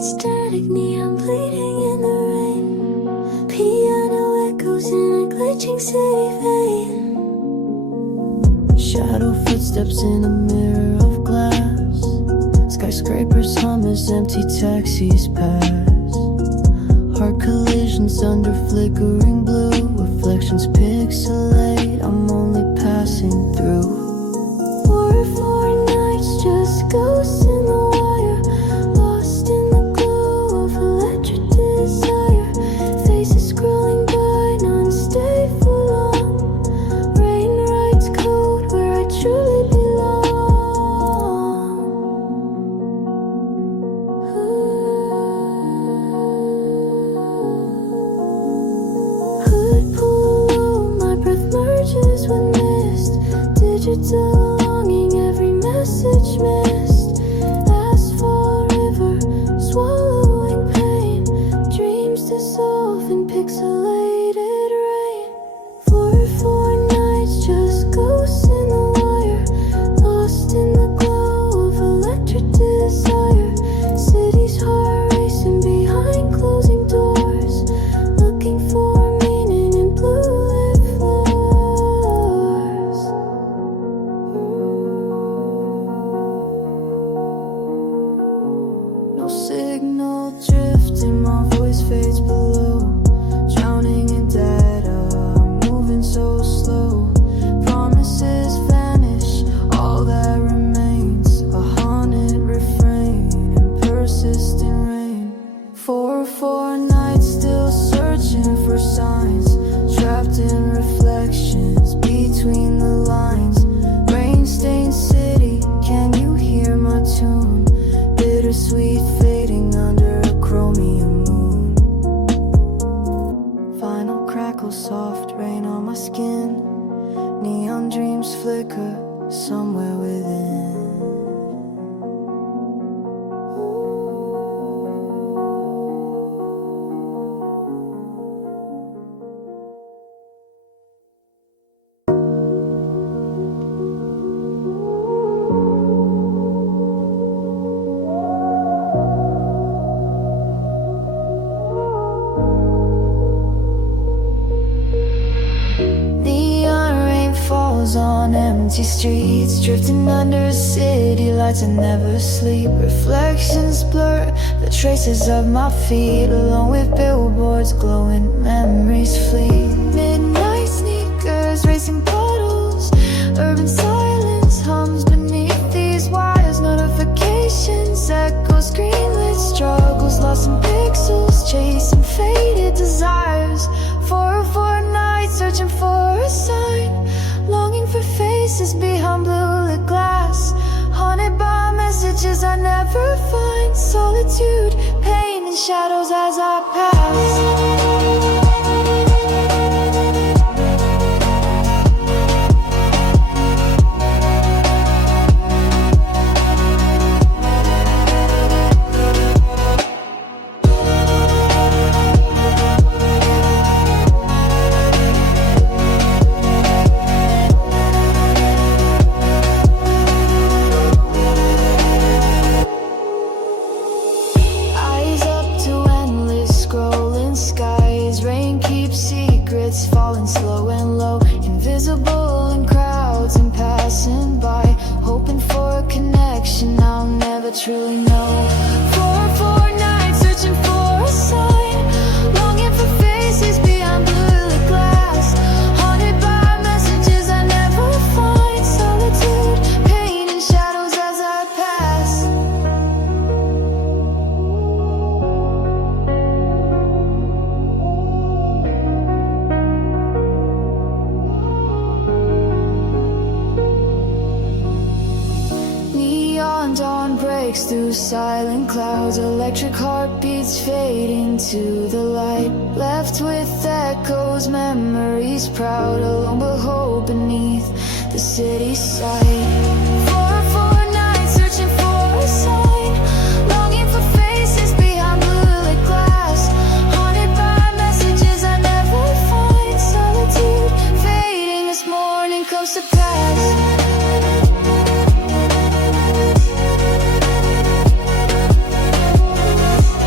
street static, neon bleeding in the rain. Piano echoes in a glitching city vein. Shadow footsteps in a mirror of glass. Skyscrapers hum as empty taxis pass. Heart collisions under flickering blue. Reflections pixelate, I'm only passing through. 4 nights, just ghosts in the wire. Lost in the glow of electric desire. Faces scrolling by, none stay for long. Rain writes code where I truly belong. Hood pull low, my breath merges with mist. Digital longing, every message missed. Asphalt river, swallowing pain. Dreams dissolve in pixelated rain. 4 nights, just ghosts in the wire. Lost in the glow of electric desire. City's heart racing behind closing doors. Looking for meaning in blue lit floors. No signal drifting, my voice fades below. Drowning in data, moving so slow. Promises vanish, all that remains a haunted refrain in persistent rain. 4 nights, still searching for signs. Trapped in reflections between the lines. Rain-stained city, can you hear my tune? Bittersweet fading under a chromium moon. Final crackle, soft rain on my skin. Neon dreams flicker somewhere within. Neon rain falls on empty streets. Drifting under city lights, I never sleep. Reflections blur the traces of my feet. Along with billboards glowing, memories fleet. Midnight sneakers, racing puddles. Urban silence hums beneath these wires. Notifications echo, screenlit struggles. Lost in pixels, chasing faded desires. 4 nights, searching for a sign. Longing for faces behind blue lit glass. Haunted by messages I never find. Solitude, pain, and shadows as I pass. Eyes up to endless scrolling skies. Rain keeps secrets falling slow and low. Invisible in crowds and passing by. Hoping for a connection I'll never truly know. 4 nights, searching for a sign. Longing for faces behind blue lit glass. Haunted by messages I never find. Solitude, pain, and shadows as I pass. Neon dawn breaks through silent clouds. Electric heartbeats fade into the light. Left with echoes, memories proud. Alone but hope beneath the city sight. 4 nights, searching for a sign. Longing for faces behind blue lit glass. Haunted by messages I never find. Solitude fading as morning comes to pass.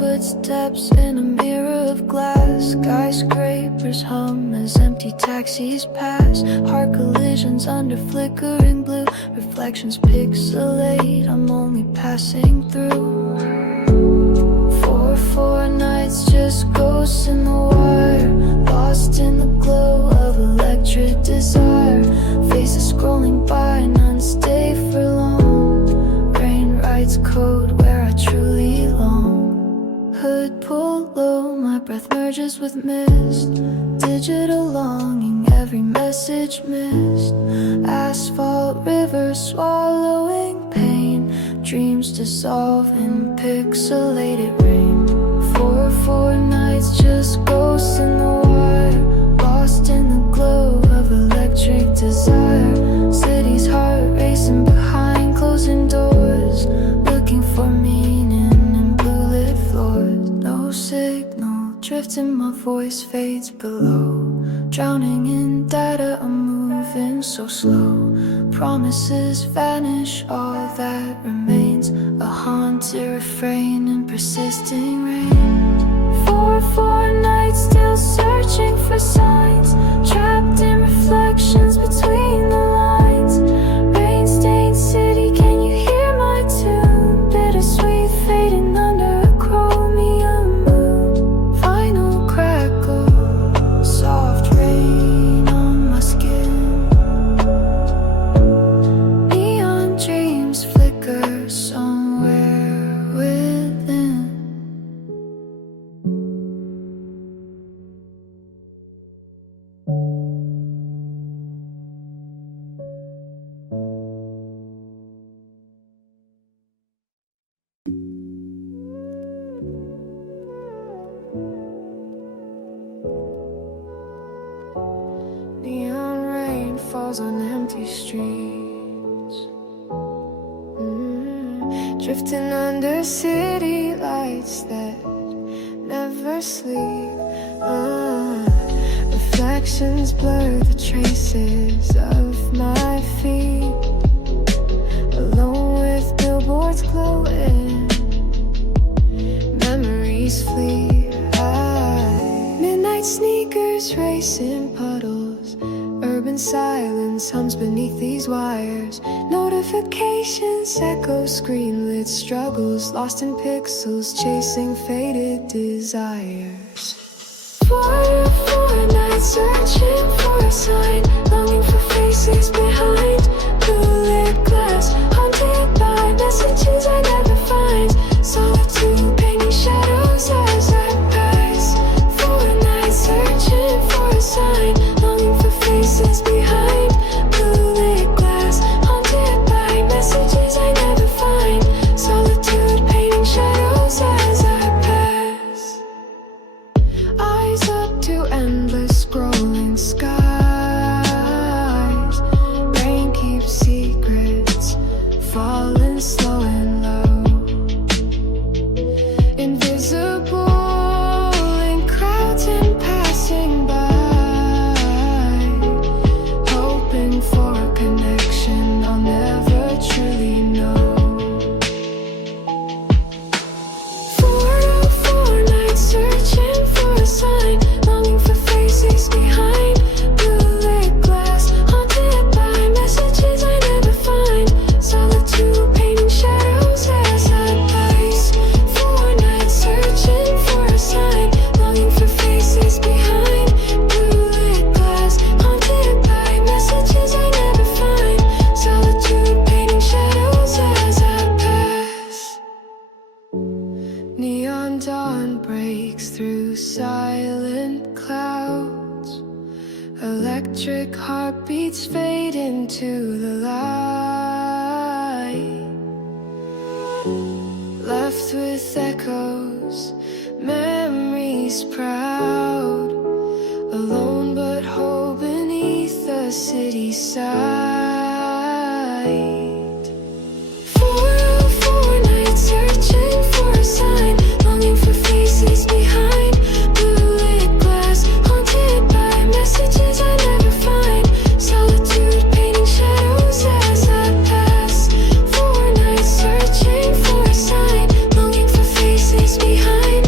footsteps in a mirror of glass. Skyscrapers hum as empty taxis pass. Heart collisions under flickering blue. Reflections pixelate, I'm only passing through. 4 nights, just ghosts in the wire. Lost in the glow of electric desire. Faces scrolling by, none stay for long. Rain writes code where I truly long. Hood pulled low, my breath merges with mist. Digital longing, every message missed. Asphalt rivers swallowing pain. Dreams dissolve in pixelated rain. 4 nights, just ghosts in the wire. Lost in the glow of electric desire. City's heart racing behind closing doors. Looking for meaning in blue lit floors. No signal, drifting, my voice fades below. Drowning in data, I'm moving so slow. Promises vanish, all that remains a haunted refrain in persisting rain. 4 nights, still searching for signs. Trapped in reflections between the lines. Rain-stained city, can you hear my tune? Bittersweet fading under a chromium moon. Final crackle, soft rain on my skin. Neon dreams flicker somewhere within. Neon rain falls on empty streets. Drifting under city lights that never sleep. Reflections blur the traces of my feet. Alone with billboards glowing. Memories flee. Midnight sneakers race in puddles. Urban silence hums beneath these wires. Notifications echo screen-lit struggles. Lost in pixels, chasing faded desires. 4 nights, searching for a sign. Longing for faces behind blue-lit glass. Haunted by messages I never find. Solitude painting shadows as I pass. 4 nights, searching for a sign. Longing for faces behind blue-lit glass. Haunted by messages I never find. Solitude painting shadows as I pass. Eyes up to endless scrolling skies. Rain keeps secrets falling slow and low. Invisible in crowds and passing by. Hoping for a connection I'll never truly know. 4 nights, searching for a sign. Longing for faces behind blue-lit glass. Haunted by messages I never find. Solitude painting shadows as I pace. 4 nights, searching for a sign. Longing for faces behind blue-lit glass. Haunted by messages I never find. Solitude painting shadows as I pass. Neon dawn breaks through silent clouds. Electric heartbeats fade into the light. Left with echoes, memories proud. Alone but whole beneath the city side. 4 nights, searching for a sign. Longing for faces behind blue-lit glass. Haunted by messages I never find. Solitude painting shadows as I pass. 4 nights, searching for a sign. Longing for faces behind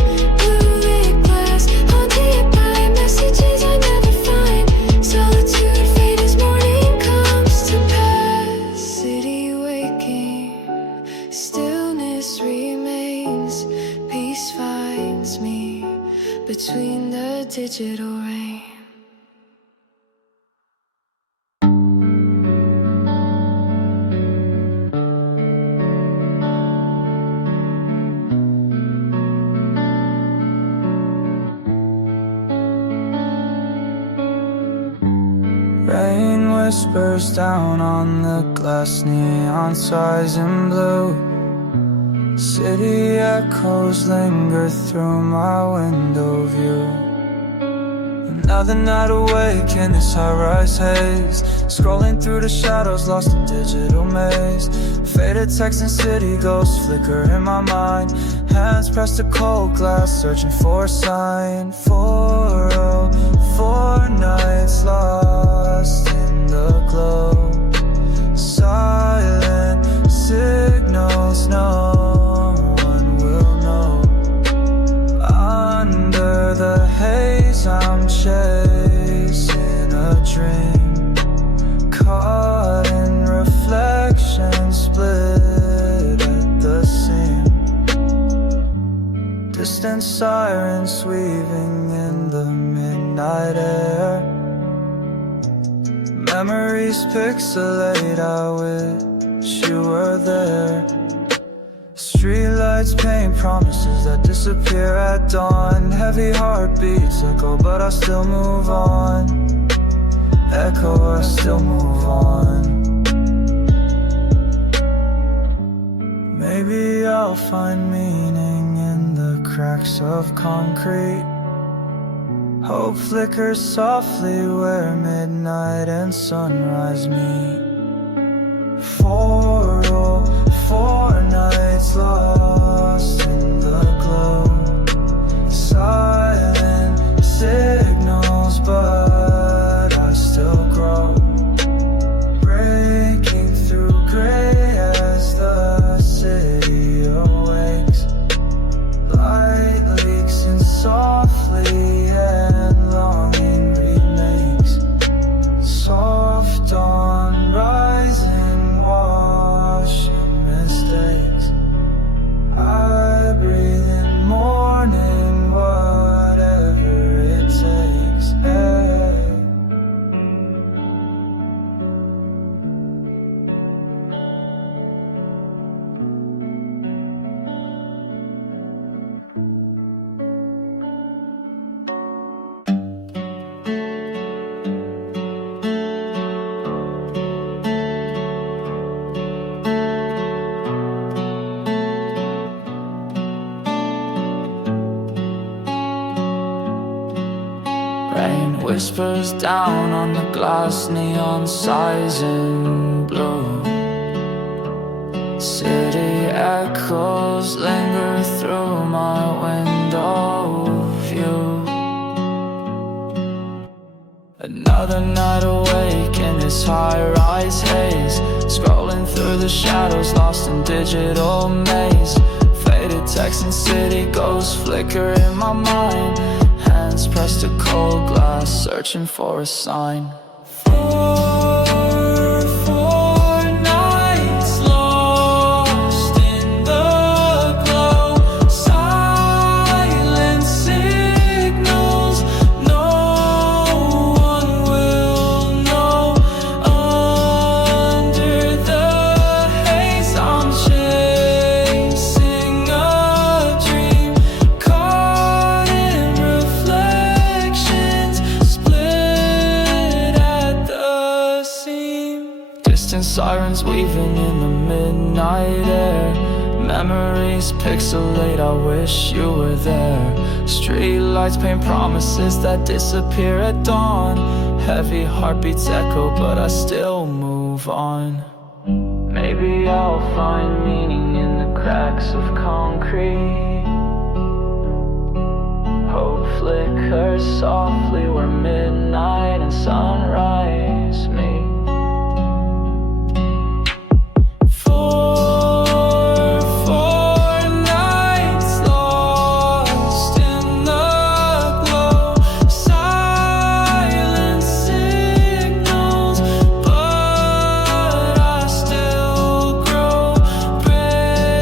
Stillness remains, peace finds me between the digital rain. Rain whispers down on the glass, neon skies in blue. City echoes linger through my window view. Another night awake in this high-rise haze, scrolling through the shadows, lost in digital maze. Faded text and city ghosts flicker in my mind. Hands pressed to cold glass, searching for a sign. 404 nights lost in the glow. Silent signals, no one will know. Under the haze I'm chasing a dream, caught in reflection, split at the seam. Distant sirens weaving in the midnight air. Memories pixelate, I wish you were there. Streetlights paint promises that disappear at dawn. Heavy heartbeats echo, but I still move on. Echo, I still move on. Maybe I'll find meaning in the cracks of concrete. Hope flickers softly where midnight and sunrise meet. 404 nights lost in the glow. Silent signals, but I still grow. Breaking through gray as the city awakes. Light leaks in softly and longing remakes. Soft dawn rising, washing mistakes. I breathe in morning, whatever it takes. Hey. Rain whispers down on the glass, neon sighs in blue. City echoes linger through my window view. Another night awake in this high-rise haze, scrolling through the shadows, lost in digital maze. Faded text and city ghosts flicker in my mind. Hands pressed to cold glass, searching for a sign. 404 nights lost in the glow. Silent signals, no one will know. Under the haze I'm chasing a dream, caught in reflections, split at the seam. Distant sirens weaving in the midnight air. Memories pixelate, I wish you were there. Streetlights paint promises that disappear at dawn. Heavy heartbeats echo, but I still move on. Maybe I'll find meaning in the cracks of concrete. Hope flickers softly where midnight and sunrise meet. 404 nights lost in the glow. Silent signals, but I still grow. Break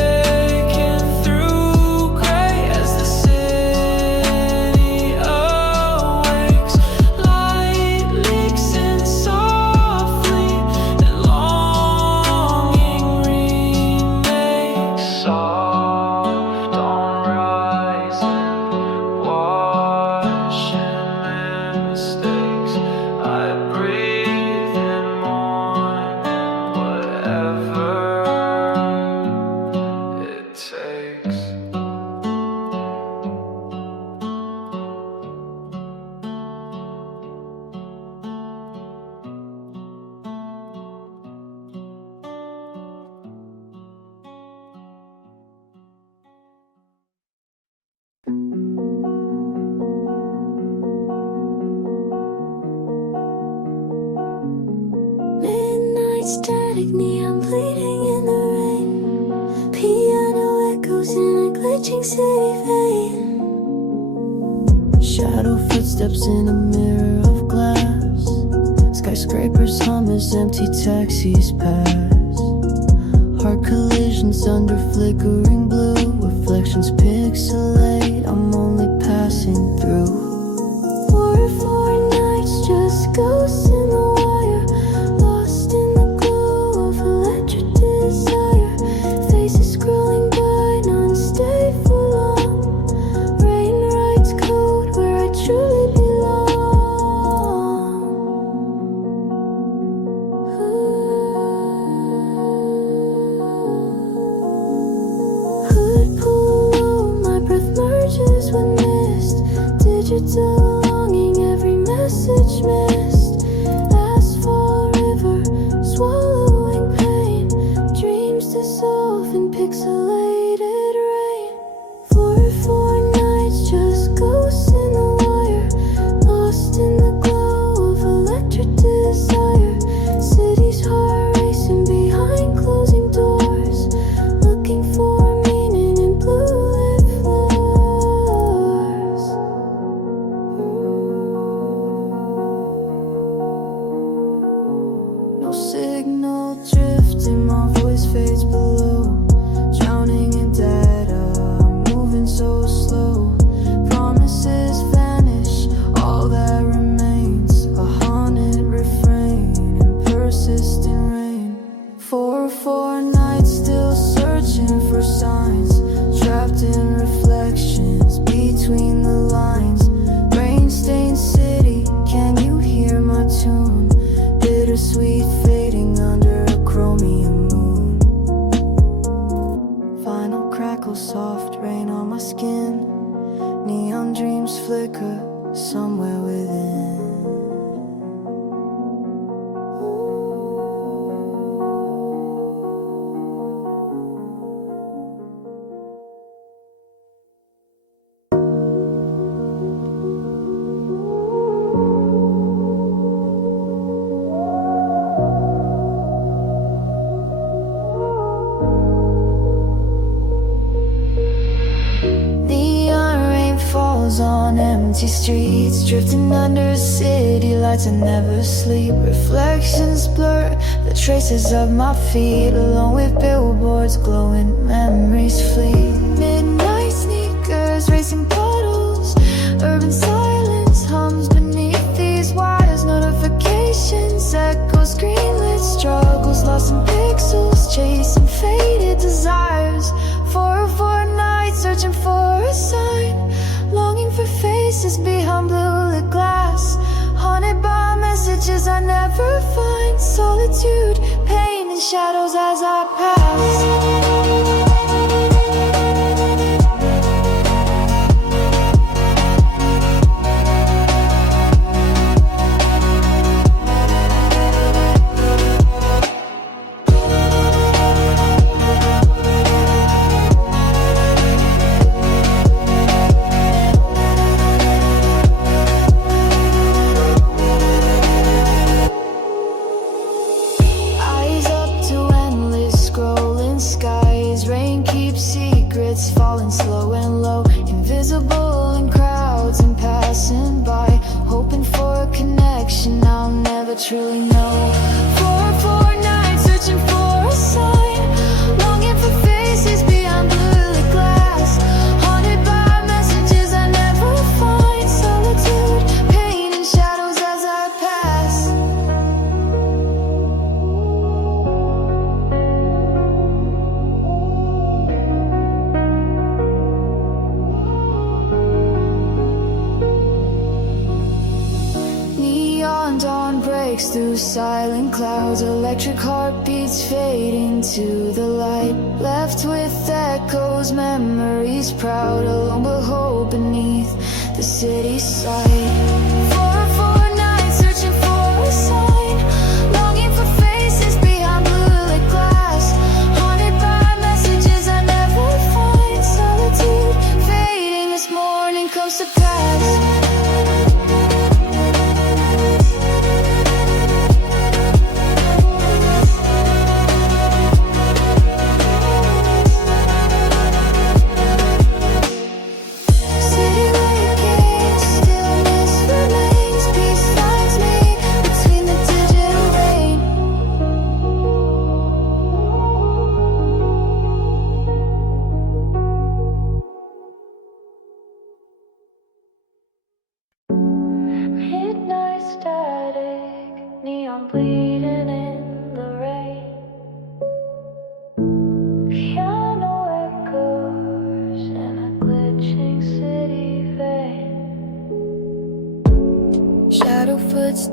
Static neon bleeding in the rain. Piano echoes in a glitching city vein. Shadow footsteps in a mirror of glass. Skyscrapers hum as empty taxis pass. Heart collisions under flickering blue. Reflections pixelate, I'm only passing through. 4 nights, just ghosts in the wire. Lost in the glow of electric desire. Faces scrolling by, none stay for long. Rain writes code where I truly belong. Hood pull low, my breath merges with mist. Digital longing, every message missed. Asphalt river, swallowing pain. Dreams dissolve in pixelated rain. 4 nights, just ghosts in the wire. Lost in the glow of electric desire. City's heart racing behind closing doors. Looking for meaning in blue lit floors. No signal drifting, my voice fades below. Drowning in data, moving so slow. Promises vanish, all that remains a haunted refrain in persistent rain. 4 nights, still searching for signs. Trapped in reflections between the lines. Rain-stained city, can you hear my tune? Bittersweet fading under a chromium moon. Final crackle, soft rain on my skin. Neon dreams flicker somewhere within. Neon rain falls on empty streets, drifting under city lights. I never sleep. Reflections blur the traces of my feet, along with billboards glowing, memories flee. Midnight sneakers, racing puddles. Urban silence hums beneath these wires. Notifications echoes, greenlit struggles, lost in pixels, chasing faded desires. 4 nights, searching for a sign. Longing for faces behind blue lit glass. Haunted by messages I never find. Solitude, pain, and shadows as I pass. Eyes up to endless scrolling skies. Rain keeps secrets falling slow and low. Invisible in crowds and passing by. Hoping for a connection I'll never truly know. 4 nights, searching for a sign. Longing for faces beyond blue lit glass. Haunted by messages I never find. Solitude, pain, and shadows as I pass. Neon dawn breaks through silent clouds. Electric heartbeats fade into the light. Left with echoes, memories proud. Alone but hope beneath the city's sight. 4 nights, searching for a sign. Longing for faces behind blue lit glass. Haunted by messages I never find. Solitude fading as morning comes to pass.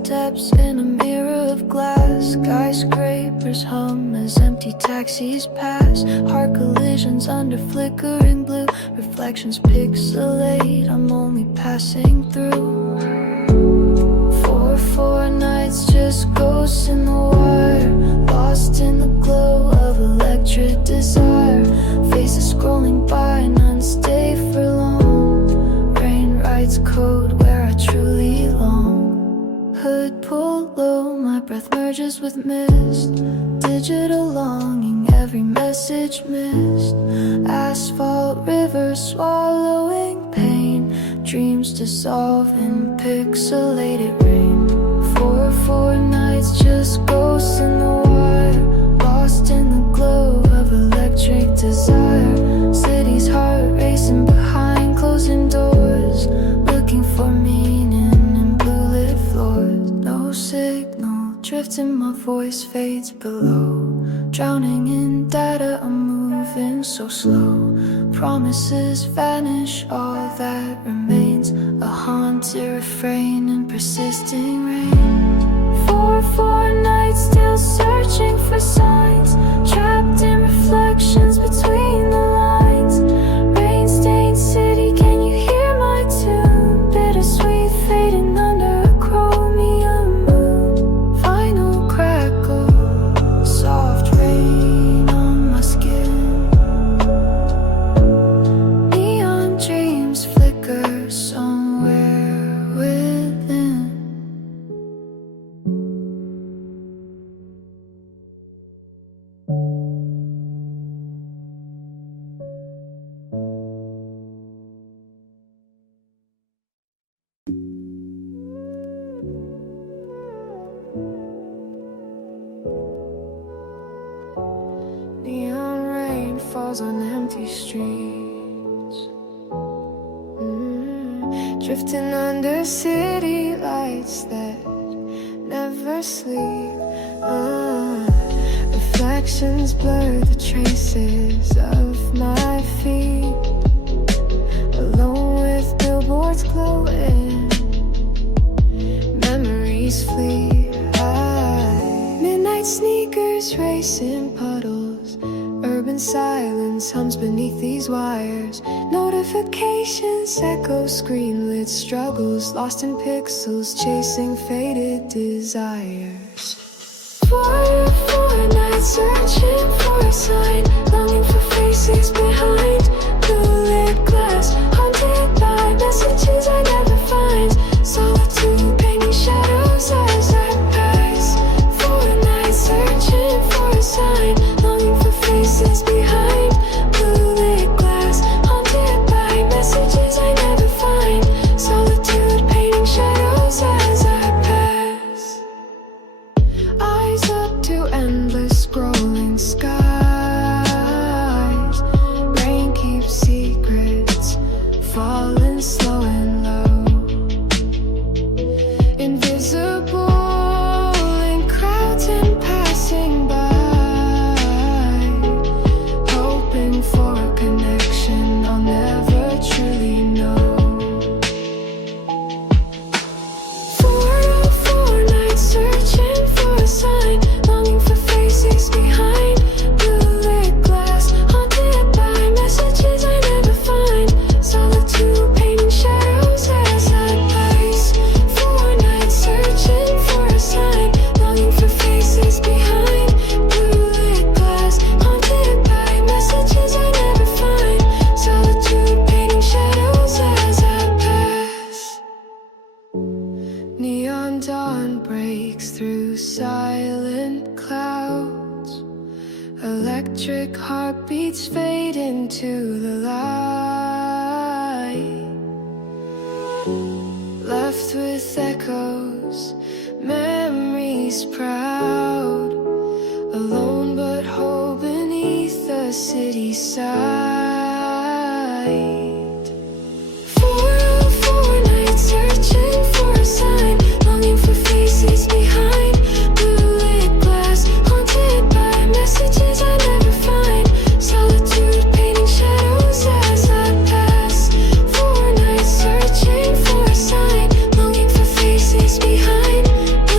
footsteps in a mirror of glass. Skyscrapers hum as empty taxis pass. Heart collisions under flickering blue. Reflections pixelate, I'm only passing through. 4 nights, just ghosts in the wire. Lost in the glow of electric desire. Faces scrolling by, none stay for long. Rain writes code where I truly long. Hood pulled low, my breath merges with mist. Digital longing, every message missed. Asphalt rivers swallowing pain. Dreams dissolve in pixelated rain. 4 nights, just ghosts in the wire. Lost in the glow of electric desire. City's heart racing behind closing doors. Looking for meaning in blue lit floors. No signal, drifting, my voice fades below. Drowning in data, I'm moving so slow. Promises vanish, all that remains a haunted refrain in persisting rain. 4 nights, still searching for signs. Trapped in reflections between the lines. Rain-stained city, can you hear my tune? Bittersweet fading under a chromium moon. Final crackle, soft rain on my skin. Neon dreams flicker somewhere within. Neon rain falls on empty streets. Drifting under city lights that never sleep. Reflections blur the traces of my feet. Alone with billboards glowing, memories flee. Midnight sneakers race in puddles. Urban silence hums beneath these wires. Notifications echo screen-lit struggles. Lost in pixels, chasing faded desires. 4 nights, searching for a sign. Longing for faces behind blue-lit glass. Haunted by messages I never find. Solitude painting shadows as I pass. 4 nights, searching for a sign. Longing for faces behind blue-lit glass. Haunted by messages I never find. Solitude painting shadows as I pass. Eyes up to endless scrolling skies. Rain keeps secrets, falling slow and low. Invisible in crowds and passing by. Hoping for a connection I'll never truly know. 4 nights, searching for a sign. Longing for faces behind blue-lit glass. Haunted by messages I never find. Solitude painting shadows as I pass. 4 nights, searching for a sign. Longing for faces behind blue-lit glass. Haunted by messages I never find. Solitude painting shadows as I pass. Neon dawn breaks through silent clouds. Electric heartbeats fade into the light. Left with echoes, memories proud. Alone but whole beneath the city side. 4 nights, searching for a sign. Longing for faces behind blue-lit glass. Haunted by messages I never find. Solitude painting shadows as I pass. 4 nights, searching for a sign. Longing for faces behind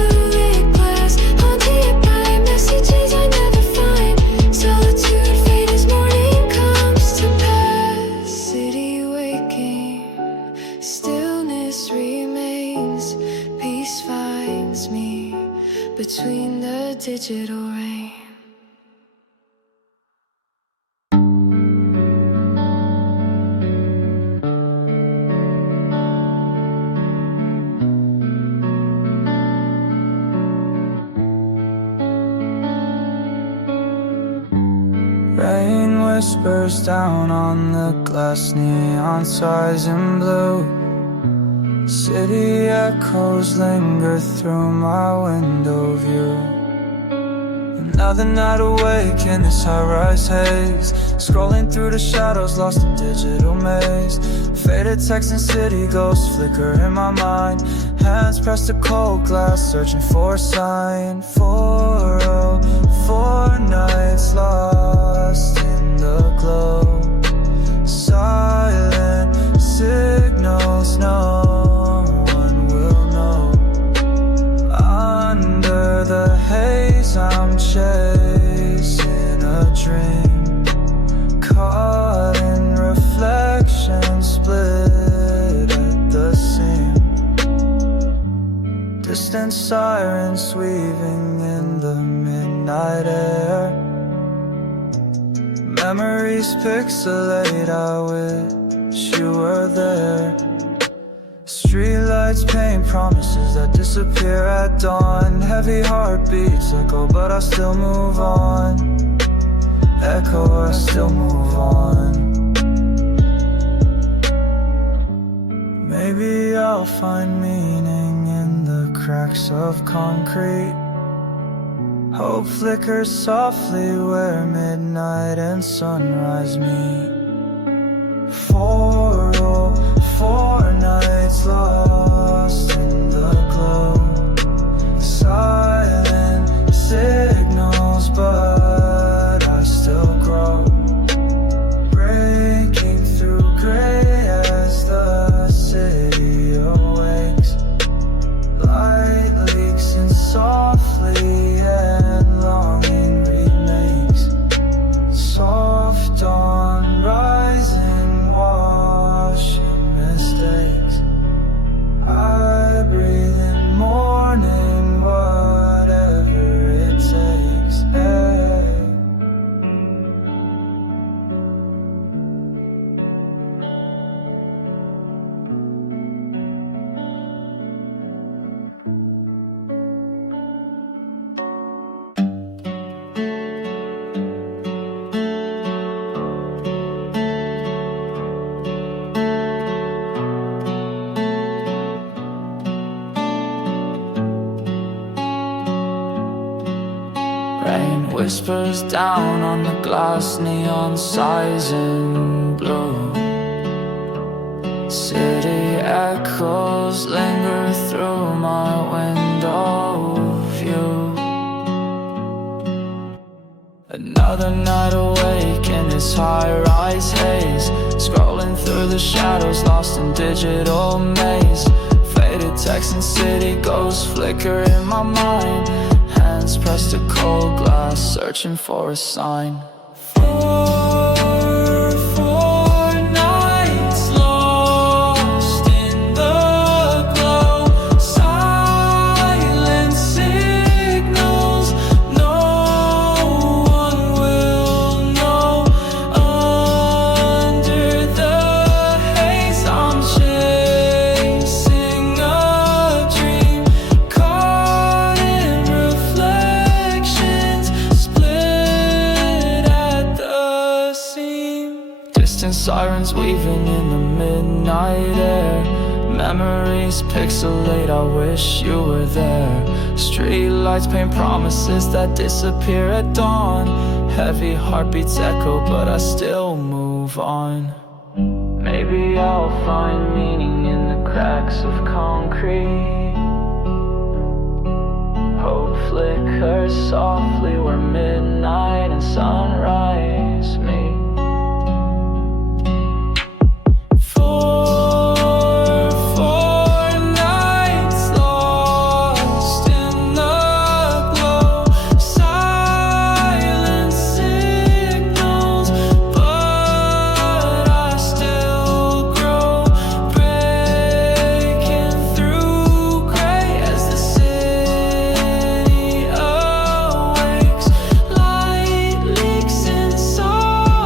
Rain whispers down on the glass, neon signs in blue. City echoes linger through my window view. Another night awake in this high-rise haze, scrolling through the shadows, lost in digital maze. Faded text and city ghosts flicker in my mind. Hands pressed to cold glass, searching for a sign. 404 nights lost in the glow. Silent signals, no one will know. Under the haze I'm chasing a dream, caught in reflection, split at the seam. Distant sirens weaving in the midnight air. Memories pixelate, I wish you were there. Streetlights paint promises that disappear at dawn. Heavy heartbeats echo, but I still move on. Echo, I still move on. Maybe I'll find meaning in the cracks of concrete. Hope flickers softly where midnight and sunrise meet. 404 nights lost in the glow. Silent signals, but I still grow. Breaking through gray as the city awakes. Light leaks in softly and longing remakes. Soft dawn rising, washing mistakes. I breathe in morning, whatever it takes. Hey. Rain whispers down on the glass, neon signs in blue. City echoes linger through my window view. Another night awake in this high-rise haze, scrolling through the shadows, lost in digital maze. Faded text and city ghosts flicker in my mind. Hands pressed to cold glass, searching for a sign. 404 nights lost in the glow. Silent signals, no one will know. Under the haze I'm chasing a dream, caught in reflections, split at the seam. Distant sirens weaving in the midnight air. Memories pixelate, I wish you were there. Streetlights paint promises that disappear at dawn. Heavy heartbeats echo, but I still move on. Maybe I'll find meaning in the cracks of concrete. Hope flickers softly where midnight and sunrise meet. 404 nights lost in the glow. Silent signals, but I still grow. Breaking through gray as the city awakes. Light leaks in soft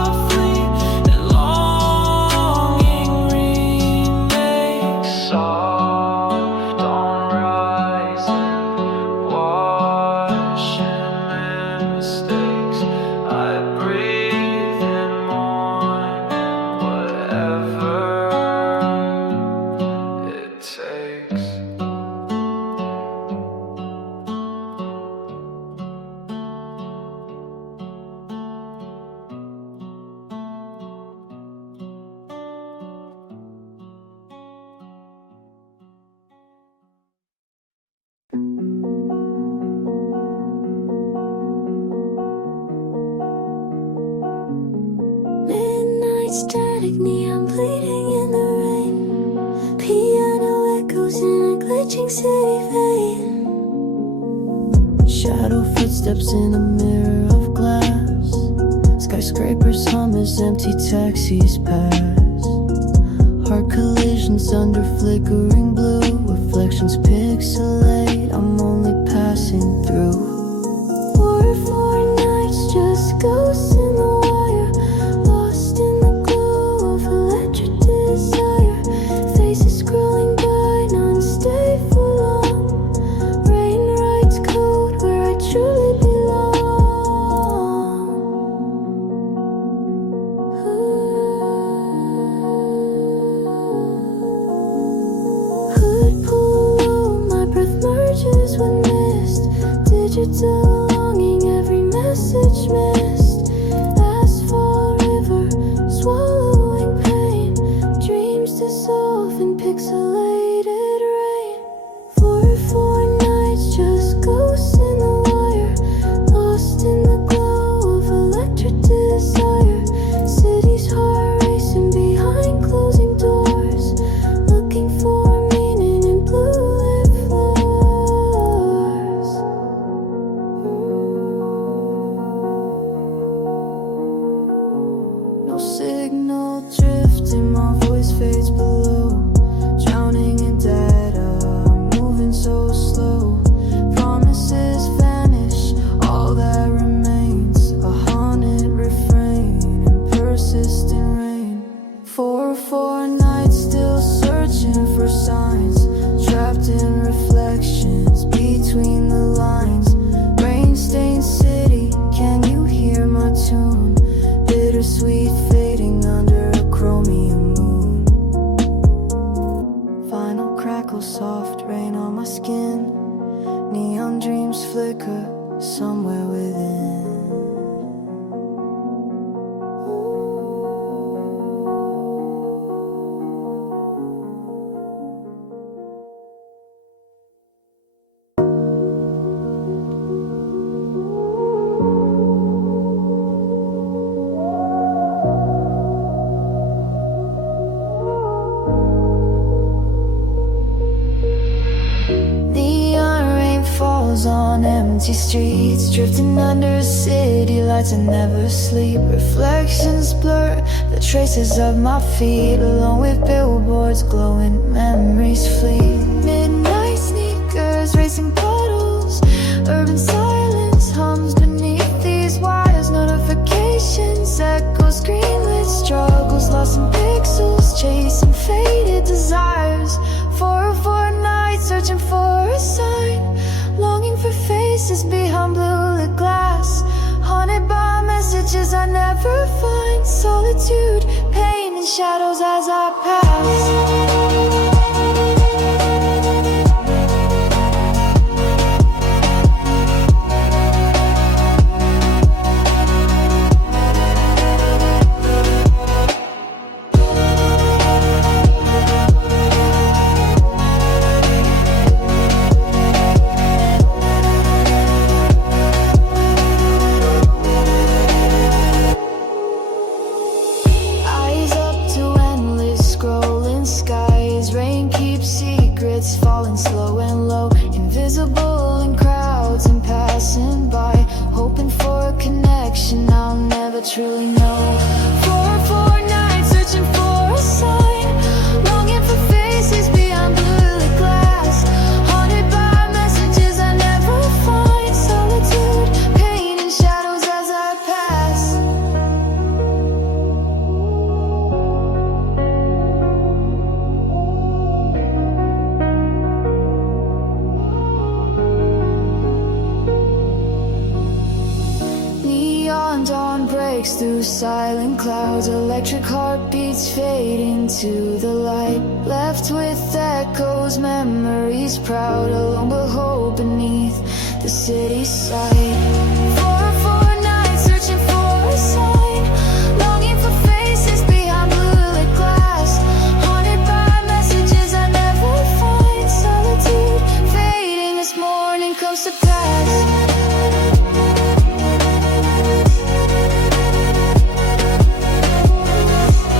static, neon bleeding in the rain. Piano echoes in a glitching city vein. Shadow footsteps in a mirror of glass. Skyscrapers hum as empty taxis pass. Heart collisions under flickering blue. Reflections pixelate, I'm only passing through. 4 nights, just ghosts in the wire. Lost in the glow of electric desire. Faces scrolling by, none stay for long. Rain writes code where I truly belong. Hood pull low, my breath merges with mist. Digital longing, every message missed. Asphalt river, swallowing pain. Dreams dissolve in pixelated rain. 4 nights, just ghosts in the wire. Lost in the glow of electric desire. City's heart racing behind closing doors. Looking for meaning in blue lit floors. No signal drifting, my voice fades below. Drowning in data, moving so slow. Promises vanish, all that remains a haunted refrain in persistent rain. 4 nights, still searching for signs. Trapped in reflections between the lines. Rain-stained city, can you hear my tune? Bittersweet fading under a chromium moon. Final crackle, soft rain on my skin. Neon dreams flicker somewhere within. Neon rain falls on empty streets, drifting under city lights and never sleep. Reflections blur the traces of my feet, along with billboards glowing, memories flee. Midnight sneakers, racing puddles, urban silence hums beneath these wires. Notifications, echoes, greenlit struggles, lost in pixels, chasing faded desires. 4 nights, searching for a sign, longing for faces behind blue lit glass. Haunted by messages I never find. Solitude, pain, and shadows as I pass. Eyes up to endless scrolling skies. Rain keeps secrets falling slow and low. Invisible in crowds and passing by. Hoping for a connection I'll never truly know. 4 nights, searching for a sign, longing for faces beyond blue lit glass. Haunted by messages I never find. Solitude, pain, and shadows as I pass. Neon dawn breaks through silent clouds. Electric heartbeats fade into the light. Left with echoes, memories proud, alone but hope beneath the city's sight. 4 nights, searching for a sign, longing for faces behind blue lit glass. Haunted by messages I never find. Solitude, fading as morning comes to pass.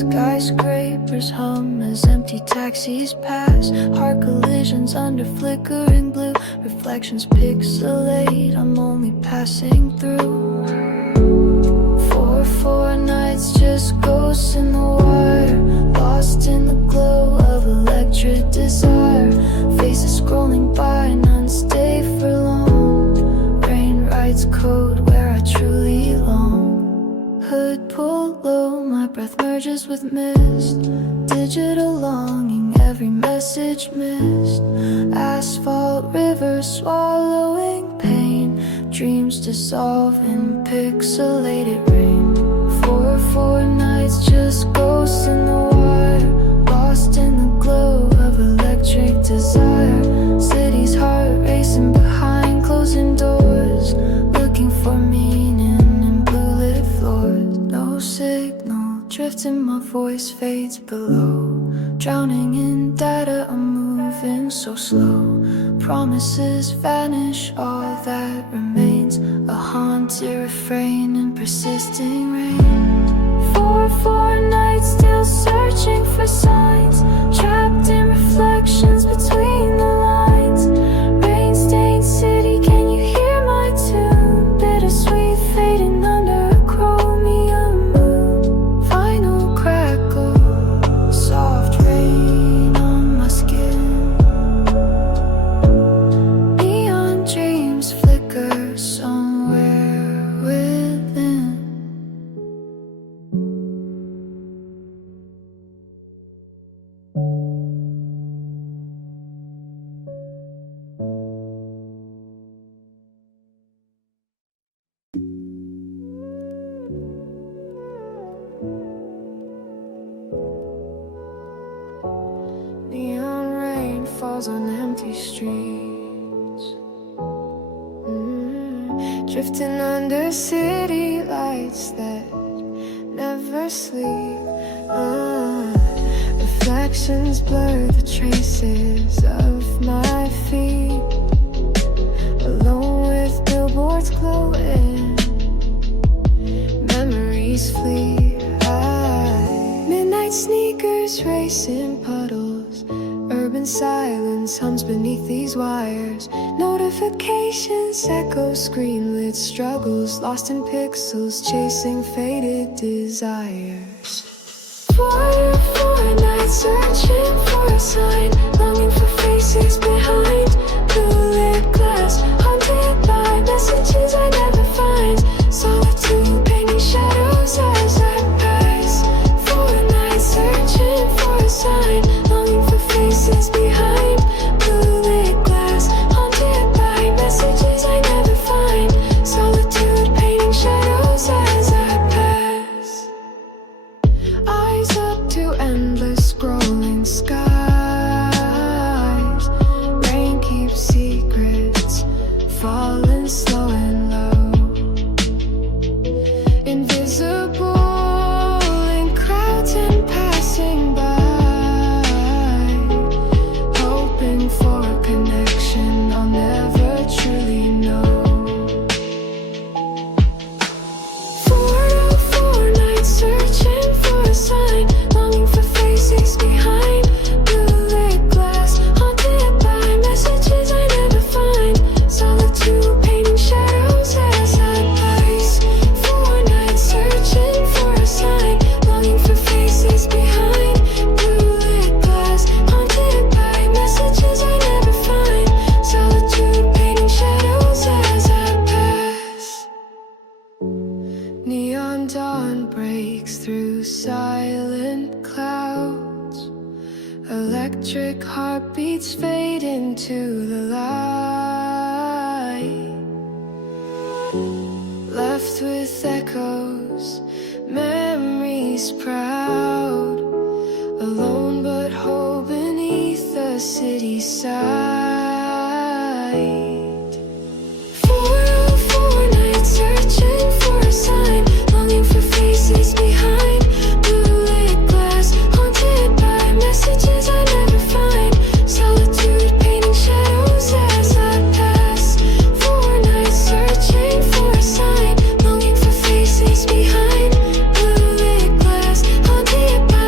Skyscrapers hum as empty taxis pass. Heart collisions under flickering blue. Reflections pixelate, I'm only passing through. 4 nights, just ghosts in the wire. Lost in the glow of electric desire. Faces scrolling by, none stay for long. Rain writes code where I truly long. Hood pulled low, my breath merges with mist. Digital longing, every message missed. Asphalt rivers swallowing pain. Dreams dissolve in pixelated rain. 4 nights, just ghosts in the wire. Lost in the glow of electric desire. City's heart racing behind closing doors. Looking for meaning in blue lit floors. No signal, drifting, my voice fades below. Drowning in data, I'm moving so slow. Promises vanish, all that remains a haunted refrain in persisting rain. 4 nights, still searching for signs. Trapped in reflections between the lines. Rain-stained city, can you hear my tune? Bittersweet fading under a chromium moon. Final crackle, soft rain on my skin. Neon dreams flicker somewhere within. Neon rain falls on empty streets. Drifting under city lights that never sleep. Reflections blur the traces of my feet. Alone with billboards glowing, memories flee. Midnight sneakers race in puddles. Urban silence hums beneath these wires. Notifications echo screen-lit struggles. Lost in pixels, chasing faded desires. 4 nights, searching for a sign. Longing for faces behind blue-lit glass. Haunted by messages I never find. Solitude painting shadows as I pass. 4 nights, searching for a sign. Longing for faces behind blue-lit glass. Haunted by messages I never find. Solitude painting shadows as I pass. Eyes up to endless scrolling skies. Rain keeps secrets, falling slow and low. Invisible in crowds and passing by. Hoping for a connection I'll never truly know. 4 nights, searching for a sign. Longing for faces behind blue-lit glass. Haunted by messages I never find. Solitude painting shadows as I pace. 4 nights, searching for a sign. Longing for faces behind blue-lit glass. Haunted by messages I never find. Solitude painting shadows as I pass. Neon dawn breaks through silent clouds. Electric heartbeats fade into the light. Left with echoes, memories proud. Alone but whole beneath the city side. 4 nights, searching for a sign. Longing for faces behind blue-lit glass. Haunted by messages I never find. Solitude painting shadows as I pass. 4 nights, searching for a sign. Longing for faces behind blue-lit glass. Haunted by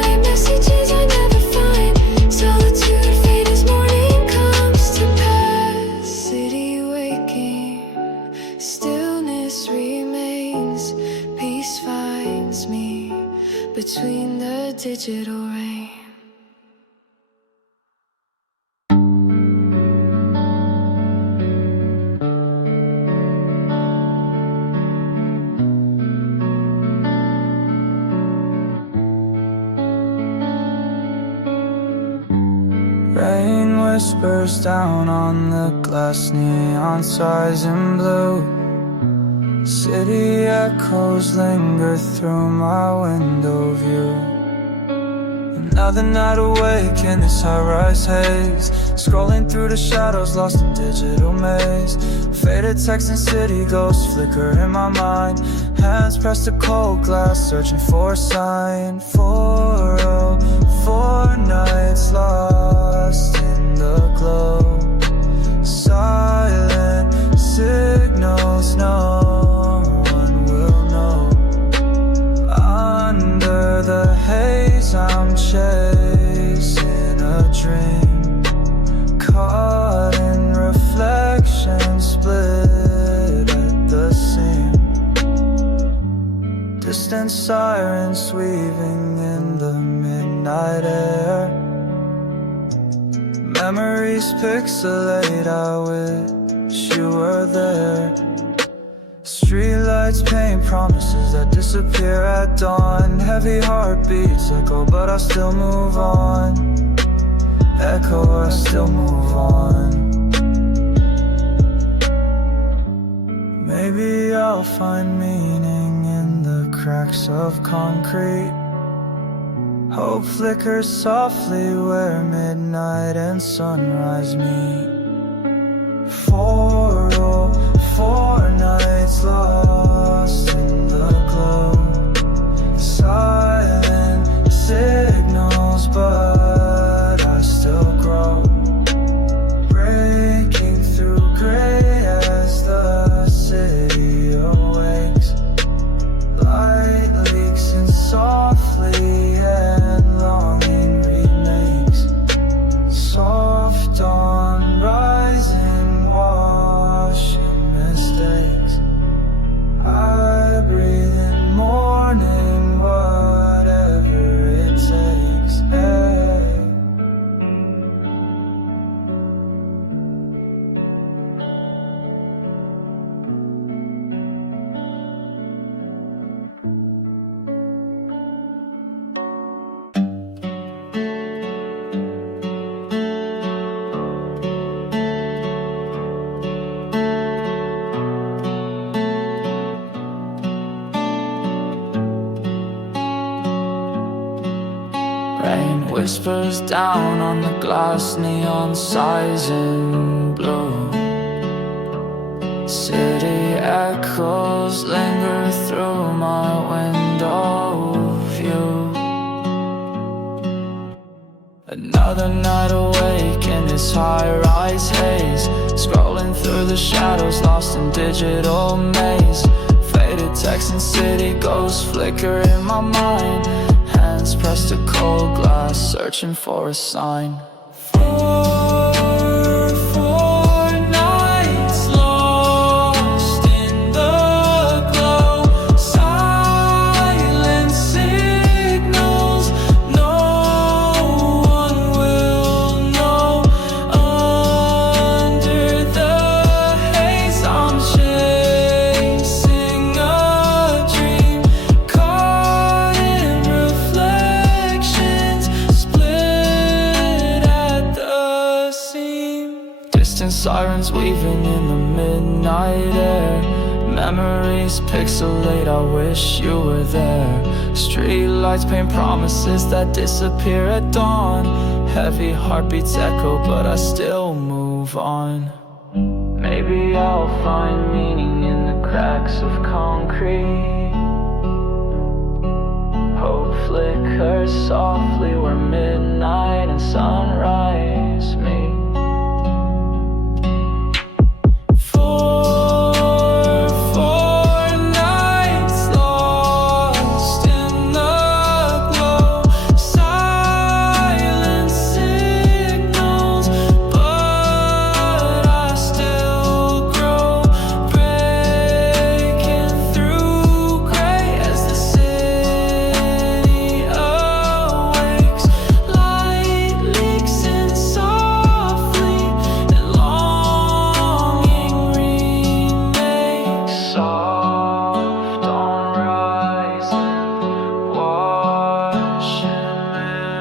digital rain. Rain whispers down on the glass, neon signs in blue. City echoes linger through my window view. Another night awake in this high-rise haze, scrolling through the shadows, lost in digital maze. Faded text and city ghosts flicker in my mind. Hands pressed to cold glass, searching for a sign. 404 nights lost in the glow. Silent signals, no one will know. Under the haze I'm chasing a dream, caught in reflection, split at the seam. Distant sirens weaving in the midnight air. Memories pixelate, I wish you were there. Streetlights paint promises that disappear at dawn. Heavy heartbeats echo, but I still move on. Echo, I still move on. Maybe I'll find meaning in the cracks of concrete. Hope flickers softly where midnight and sunrise meet. 404 nights lost in the glow. Silent signals, but I still grow. Breaking through gray as the city awakes. Light leaks in softly and longing remakes. Soft dawn rising, washing mistakes. I breathe in morning, whatever it takes. Hey. Rain whispers down on the glass, neon signs in blue. City echoes linger through my window view. Another night awake in this high-rise haze, scrolling through the shadows, lost in digital maze. Faded text and city ghosts flicker in my mind. Hands pressed to cold glass, searching for a sign. 404 nights lost in the glow. Silent signals, no one will know. Under the haze I'm chasing a dream, caught in reflections, split at the seam. Distant sirens weaving in the midnight air. Memories pixelate, I wish you were there. Streetlights paint promises that disappear at dawn. Heavy heartbeats echo, but I still move on. Maybe I'll find meaning in the cracks of concrete. Hope flickers softly where midnight and sunrise meet. 404 nights lost in the glow. Silent signals, but I still grow. Breaking through gray as the city awakes.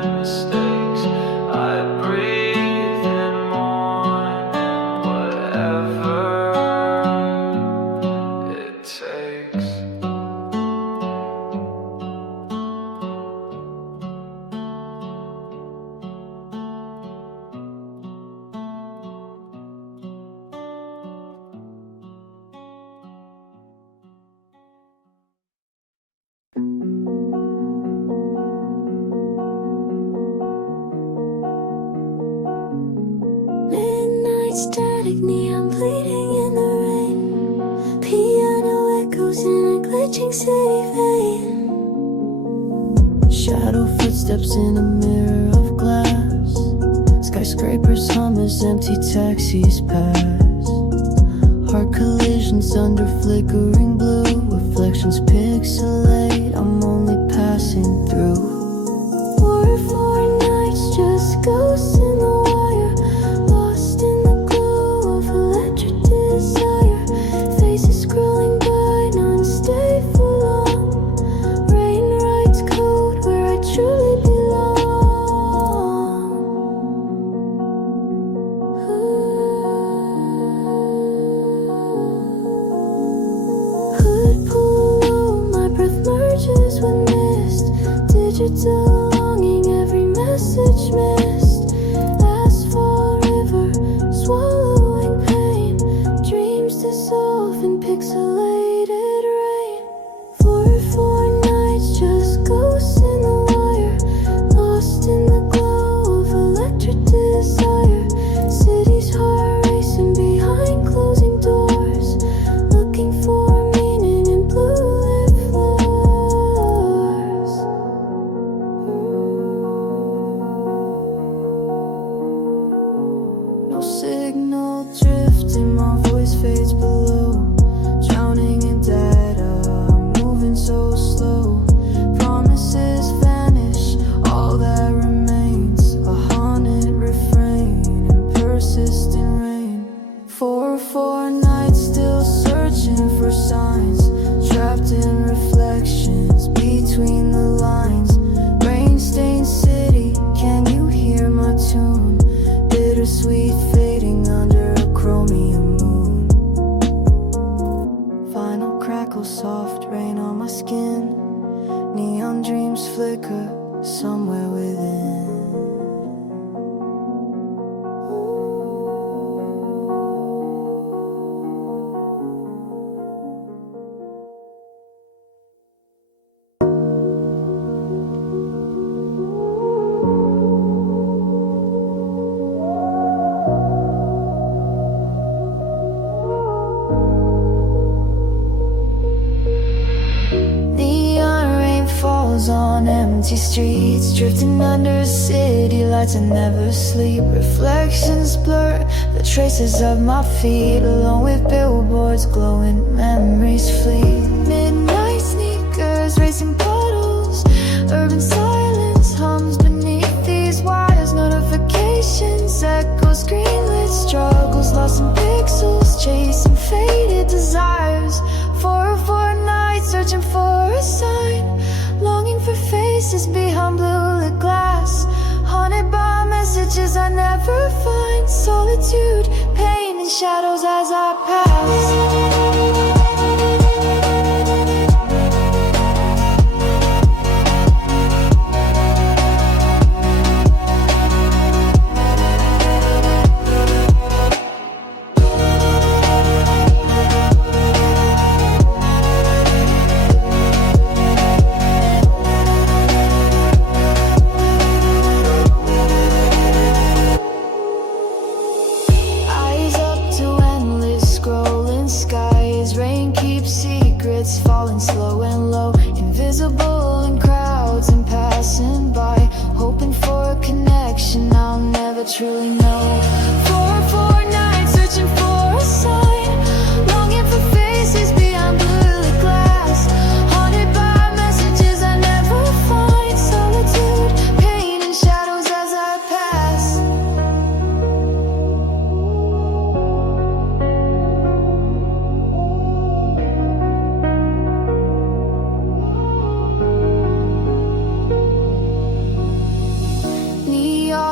and mistakes. I breathe in morning, whatever it takes. Midnight static, neon bleeding in the rain. Piano echoes in a glitching city vein. Shadow footsteps in a mirror of glass. Skyscrapers hum as empty taxis pass. Heart collisions under flickering blue. Reflections pixelate, I'm only passing through. Four nights, just ghosts in the wire. Lost in the glow of electric desire. Faces scrolling by, none stay for long. Rain writes code where I truly belong. Hood pull low, my breath merges with mist. Digital longing, every message missed. Asphalt river, swallowing pain. Dreams dissolve in pixelated rain. Four nights, just ghosts in the wire. Lost in the glow of electric desire. City's heart racing behind closing doors. Looking for meaning in blue lit floors. No signal drifting, my voice fades below. Drowning in data, moving so slow. Promises vanish, all that remains. A haunted refrain in persistent rain. Four nights, still searching for signs. Trapped in reflections between the lines. Rain-stained city, can you hear my tune? Bittersweet fading under a chromium moon. Final crackle, soft rain on my skin. Neon dreams flicker somewhere within. Neon rain falls on empty streets, drifting under city lights. I never sleep. Reflections blur the traces of my feet, along with billboards glowing, memories fleet. Midnight sneakers racing puddles, urban silence hums beneath these wires. Notifications echoes, greenlit struggles, lost in pixels, chasing faded desires. Four nights, searching for a sign, longing for faces behind blue lit glass. Haunted by messages I never find. Solitude, pain, and shadows as I pass. Eyes up to endless scrolling skies. Rain keeps secrets falling slow and low. Invisible in crowds and passing by. Hoping for a connection I'll never truly know. Four nights, searching for a sign, longing for faces behind blue lit glass. Haunted by messages I never find. Solitude, pain, and shadows as I pass.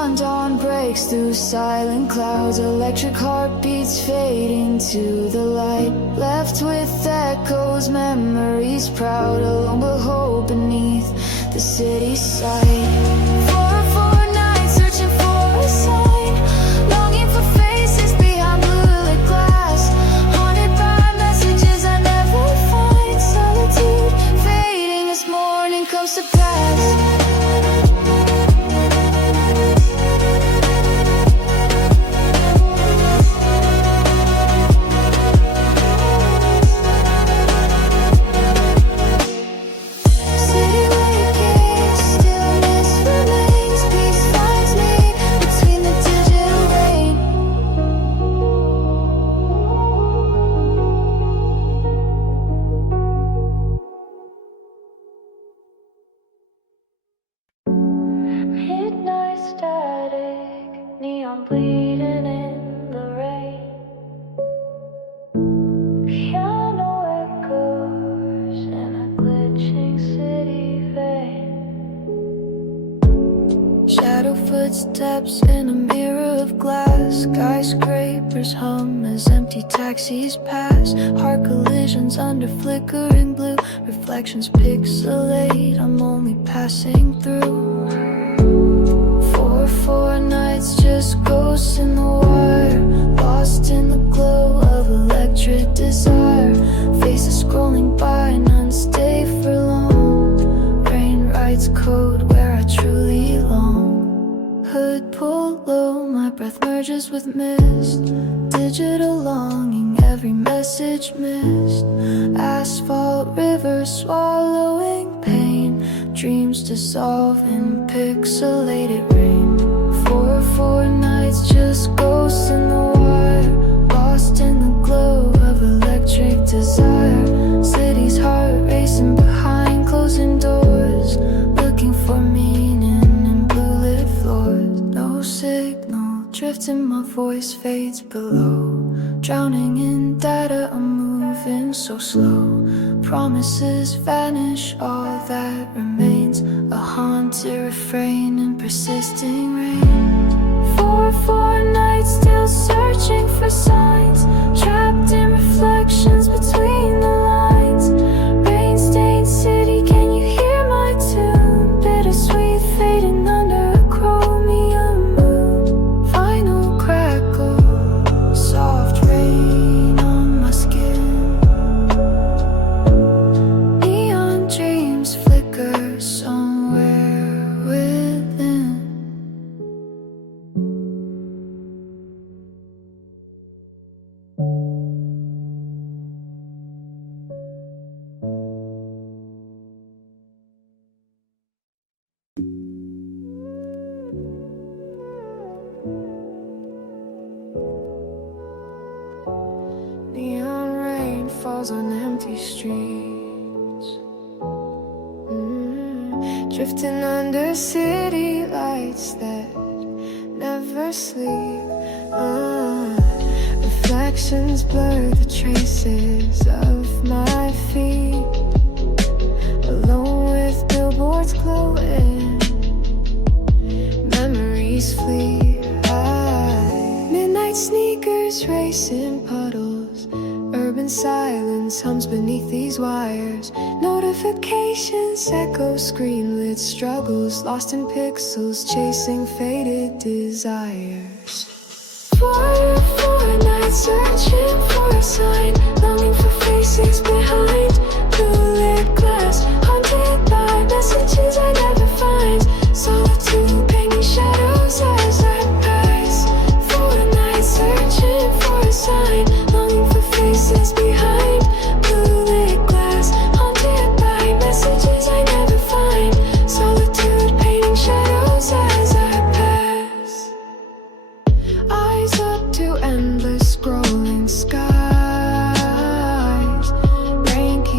on, dawn breaks through silent clouds. Electric heartbeats fade into the light. Left with echoes, memories proud. Alone but hope beneath the city's sight. 404 nights searching for a sign. Longing for faces behind blue-lit glass. Haunted by messages I never find. Solitude fading as morning comes to pass. Neon bleeding in the rain. Piano echoes in a glitching city vein. Shadow footsteps in a mirror of glass. Skyscrapers hum as empty taxis pass. Heart collisions under flickering blue. Reflections pixelate, I'm only passing through. 4 nights, just ghosts in the wire. Lost in the glow of electric desire. Faces scrolling by, none stay for long. Rain writes code where I truly long. Hood pulled low, my breath merges with mist. Digital longing, every message missed. Asphalt rivers swallowing pain. Dreams dissolve in pixelated rain. 4 nights, just ghosts in the wire. Lost in the glow of electric desire. City's heart racing behind closing doors. Looking for meaning in blue-lit floors. No signal, drifting, my voice fades below. Drowning in data, I'm moving so slow. Promises vanish, all that remains. A haunted refrain in persisting rain. 4 nights, still searching for signs. Trapped in reflections between the lines. Rain-stained city, can you hear my tune? Bittersweet fading under a chromium moon. Final crackle, soft rain on my skin. Neon dreams flicker somewhere within. Neon rain falls on empty streets. Drifting under city lights that never sleep. Reflections blur the traces of my feet. Alone with billboards glowing. Memories flee. Midnight sneakers race in puddles. Urban silence hums beneath these wires. Notifications echo screenlit struggles. Lost in pixels, chasing faded desires. 4 nights searching for a sign. Longing for faces behind blue-lit glass. Haunted by messages I never find. Solitude painting shadows as I pass. 4 nights searching for a sign. Longing for faces behind blue-lit glass. Haunted by messages I never find. Solitude painting shadows as I pass. Eyes up to endless scrolling skies. Rain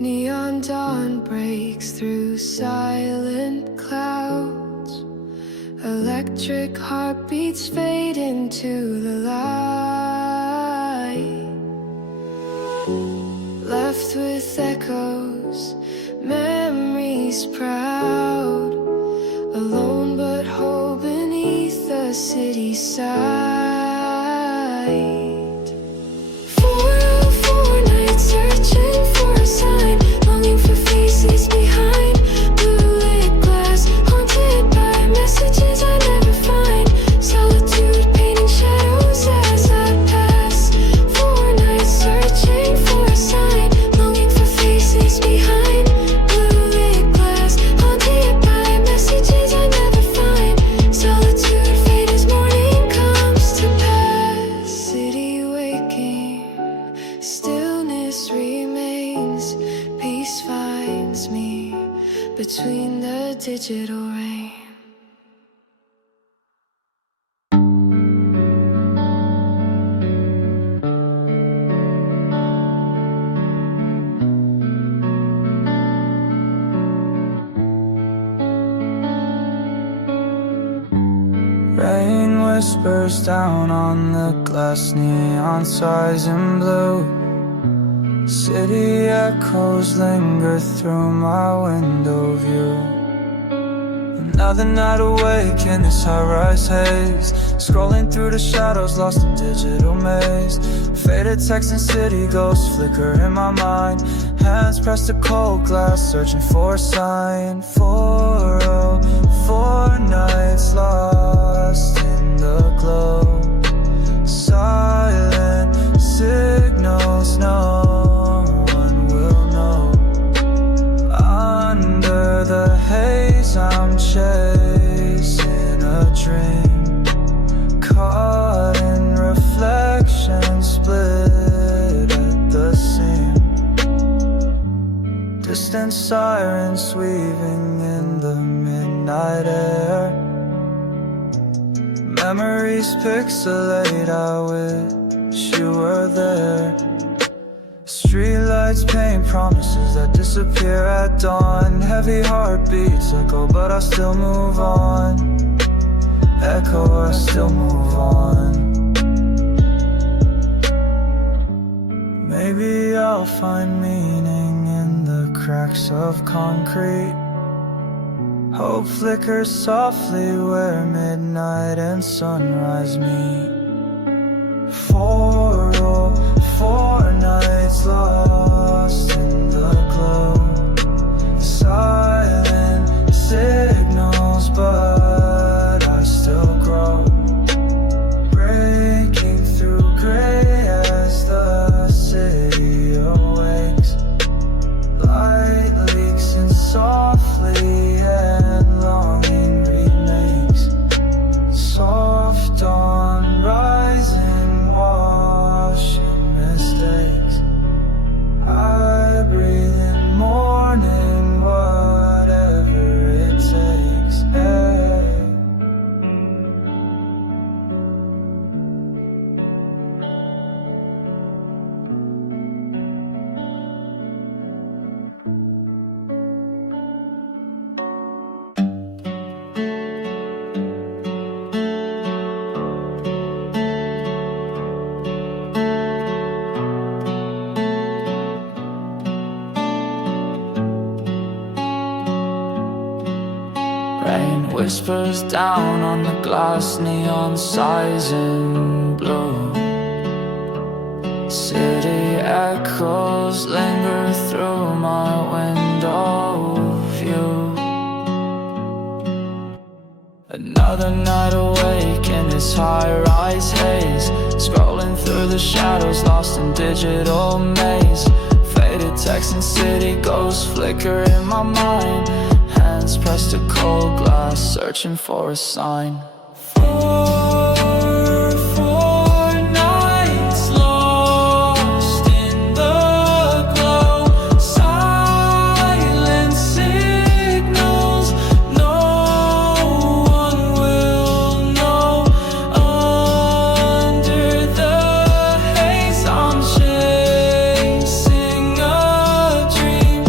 Neon dawn breaks through silent clouds. Electric heartbeats fade into the light. Left with echoes, memories proud. Alone but whole beneath the city side. 404 nights searching for a sign, longing for faces behind blue lit glass, haunted by messages I never find. Solitude painting shadows as I pass. 4 nights searching for a sign, longing for faces behind blue lit glass, haunted by messages I never find. Solitude fade as morning comes to pass. City waking, stillness remains. Peace finds me between the digital rain. Rain whispers down on the glass, neon sighs in blue. City echoes linger through my window view. Another night awake in this high-rise haze, scrolling through the shadows, lost in digital maze. Faded text and city ghosts flicker in my mind. Hands pressed to cold glass, searching for a sign. 404 nights lost in the glow. Silent signals, no one will know. Under the haze I'm chasing a dream, caught in reflection, split at the seam. Distant sirens weaving in the midnight air. Memories pixelate, I wish you were there. Streetlights paint promises that disappear at dawn. Heavy heartbeats echo, but I still move on. Echo, I still move on. Maybe I'll find meaning in the cracks of concrete. Hope flickers softly where midnight and sunrise meet. 404 nights lost in the glow. Silent signals, but I still grow. Breaking through gray as the city awakes. Light leaks in softly and longing remakes. Soft dawn rising, washing mistakes. I breathe in morning, whatever it takes. Hey. Rain whispers down on the glass, neon sighs in blue. City echoes linger through my window view. Another night awake in this high-rise haze, scrolling through the shadows, lost in digital maze. Faded text and city ghosts flicker in my mind. Hands pressed to cold glass, searching for a sign. 404 nights lost in the glow. Silent signals, no one will know. Under the haze I'm chasing a dream,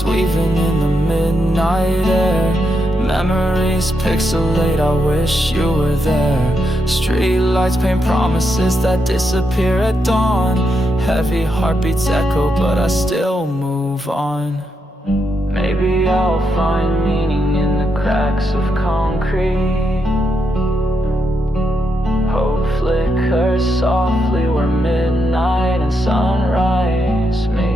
stars weaving in the midnight air. Memories pixelate, I wish you were there. Streetlights paint promises that disappear at dawn. Heavy heartbeats echo, but I still move on. Maybe I'll find meaning in the cracks of concrete. Hope flickers softly where midnight and sunrise meet.